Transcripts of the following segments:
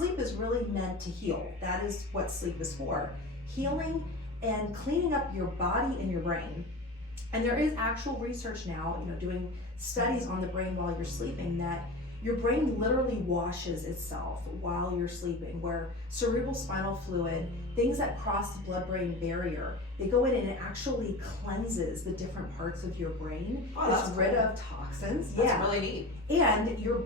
sleep is really meant to heal. That is what sleep is for. Healing and cleaning up your body and your brain. And there is actual research now, doing studies on the brain while you're sleeping, that your brain literally washes itself while you're sleeping, where cerebral spinal fluid, things that cross the blood-brain barrier, they go in and it actually cleanses the different parts of your brain. Oh, gets rid of toxins. That's really neat. And you're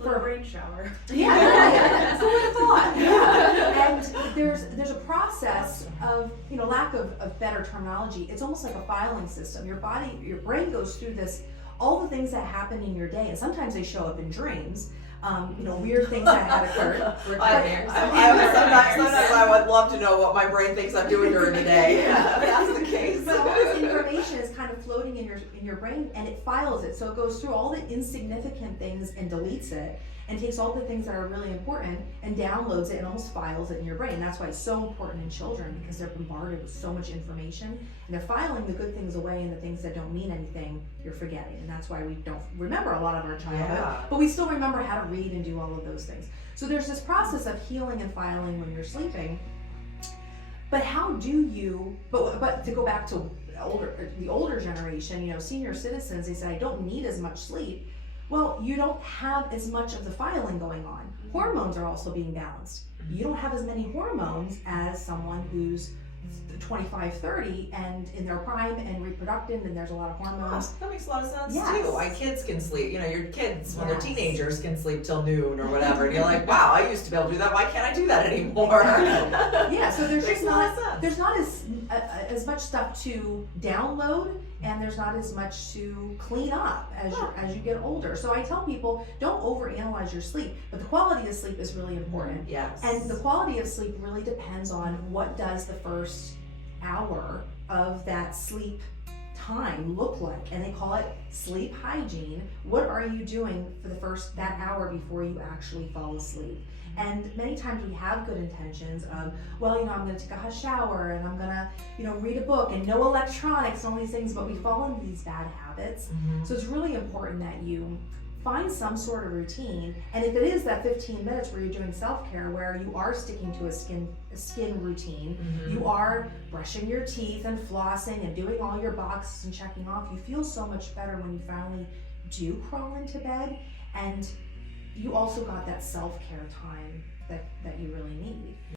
for a brain shower. Yeah, so what a thought. Yeah. And there's a process of, lack of better terminology, it's almost like a filing system. Your brain goes through this, all the things that happen in your day, and sometimes they show up in dreams, weird things that have occurred. Sometimes I would love to know what my brain thinks I'm doing during the day. Yeah, if that's the case. But all this information is kind of floating in your brain, and it files it. So it goes through all the insignificant things and deletes it, and takes all the things that are really important and downloads it and almost files it in your brain. That's why it's so important in children, because they're bombarded with so much information, and they're filing the good things away, and the things that don't mean anything you're forgetting. And that's why we don't remember a lot of our childhood, but we still remember how to read and do all of those things. So there's this process of healing and filing when you're sleeping. But how do you, but to go back to the older generation, senior citizens, they say, I don't need as much sleep. Well, you don't have as much of the filing going on. Hormones are also being balanced. You don't have as many hormones as someone who's 25, 30 and in their prime and reproductive, and there's a lot of hormones. That makes a lot of sense Yes. too. My kids can sleep, your kids when they're Yes. teenagers can sleep till noon or whatever. And you're like, wow, I used to be able to do that. Why can't I do that anymore? Yeah, so there's Makes just a lot of there's not as much stuff to download, and there's not as much to clean up as you get older. So I tell people, don't overanalyze your sleep, but the quality of sleep is really important. Yes. And the quality of sleep really depends on what does the first hour of that sleep time look like, and they call it sleep hygiene. What are you doing for that hour before you actually fall asleep? And many times we have good intentions of, well, I'm going to take a hot shower and I'm going to, read a book and no electronics and all these things, but we fall into these bad habits. So it's really important that you find some sort of routine, and if it is that 15 minutes where you're doing self-care, where you are sticking to a skin routine, you are brushing your teeth and flossing and doing all your boxes and checking off, you feel so much better when you finally do crawl into bed, and you also got that self-care time that you really need.